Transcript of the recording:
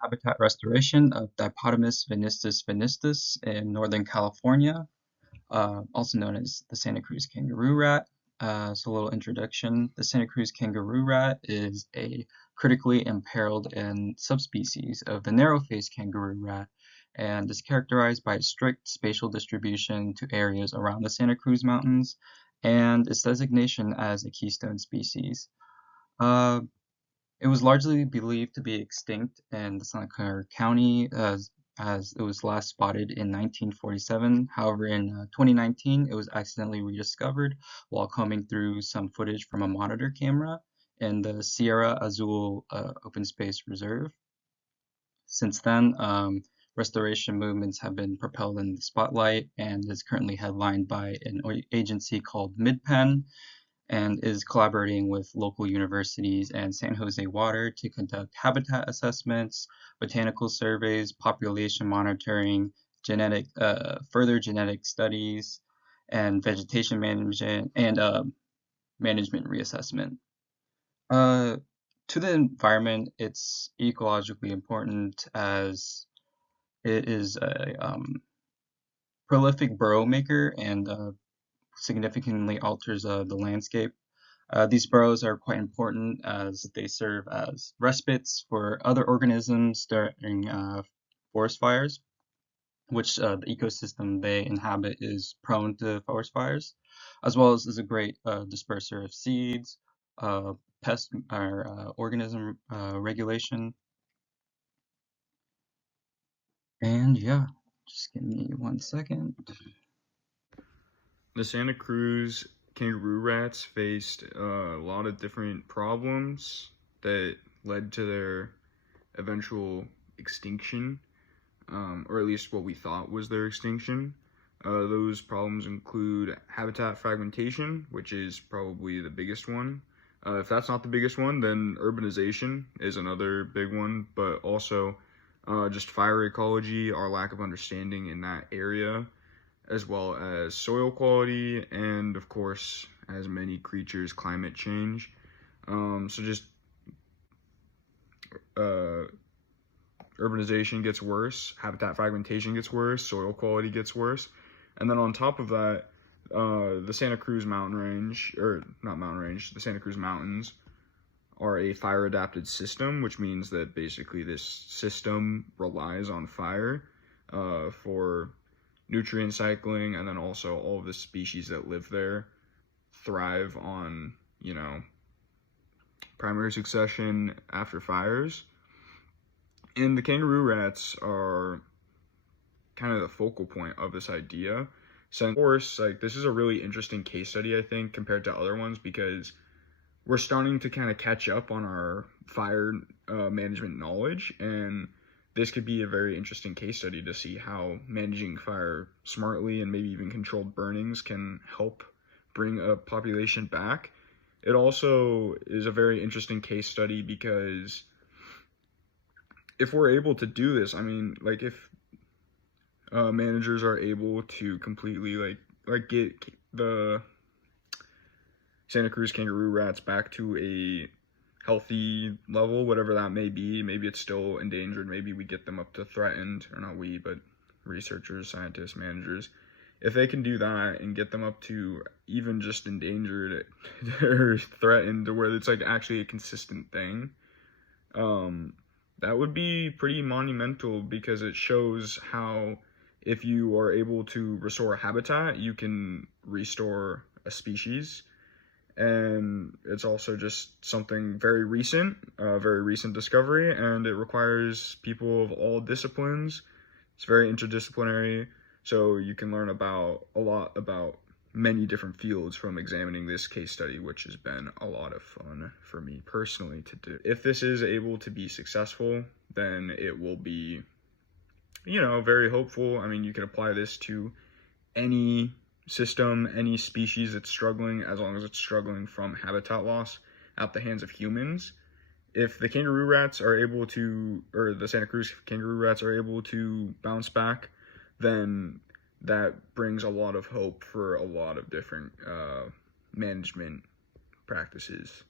habitat restoration of Dipodomys venistus venistus in Northern California, also known as the Santa Cruz kangaroo rat. So a little introduction. The Santa Cruz kangaroo rat is a critically imperiled and subspecies of the narrow-faced kangaroo rat and is characterized by a strict spatial distribution to areas around the Santa Cruz Mountains and its designation as a keystone species. Uh, it was largely believed to be extinct in the Santa Clara County as it was last spotted in 1947. However, in 2019, it was accidentally rediscovered while combing through some footage from a monitor camera in the Sierra Azul Open Space Reserve. Since then, restoration movements have been propelled in the spotlight and is currently headlined by an agency called MidPen, and is collaborating with local universities and San Jose Water to conduct habitat assessments, botanical surveys, population monitoring, further genetic studies, and vegetation management and management reassessment. Uh, to the environment, it's ecologically important as it is a prolific burrow maker and significantly alters the landscape. These burrows are quite important as they serve as respites for other organisms during forest fires, which the ecosystem they inhabit is prone to forest fires, as well as is a great disperser of seeds, uh, pest or organism regulation. And yeah, just give me 1 second. The Santa Cruz kangaroo rats faced a lot of different problems that led to their eventual extinction, or at least what we thought was their extinction. Those problems include habitat fragmentation, which is probably the biggest one. If that's not the biggest one, then urbanization is another big one, but also just fire ecology, our lack of understanding in that area, as well as soil quality, and of course, as many creatures, climate change. So just uh, urbanization gets worse, habitat fragmentation gets worse, soil quality gets worse, and then on top of that, the Santa Cruz mountain range, or not mountain range, the Santa Cruz mountains are a fire adapted system, which means that basically this system relies on fire for nutrient cycling, and then also all of the species that live there thrive on, primary succession after fires. And the kangaroo rats are kind of the focal point of this idea. So, of course, like this is a really interesting case study, I think, compared to other ones because we're starting to kind of catch up on our fire management knowledge, and this could be a very interesting case study to see how managing fire smartly and maybe even controlled burnings can help bring a population back. It also is a very interesting case study because if we're able to do this, I mean, like if managers are able to completely like get the Santa Cruz kangaroo rats back to a healthy level, whatever that may be. Maybe it's still endangered. Maybe we get them up to threatened, or not we, but researchers, scientists, managers. If they can do that and get them up to even just endangered or threatened to where it's like actually a consistent thing, that would be pretty monumental because it shows how if you are able to restore a habitat, you can restore a species. And it's also just something very recent, very recent discovery, and it requires people of all disciplines. It's very interdisciplinary, so you can learn about a lot about many different fields from examining this case study, which has been a lot of fun for me personally to do. If this is able to be successful, then it will be, very hopeful. I mean, you can apply this to any system, any species that's struggling, as long as it's struggling from habitat loss at the hands of humans. If the kangaroo rats are able to, or the Santa Cruz kangaroo rats are able to bounce back, then that brings a lot of hope for a lot of different management practices.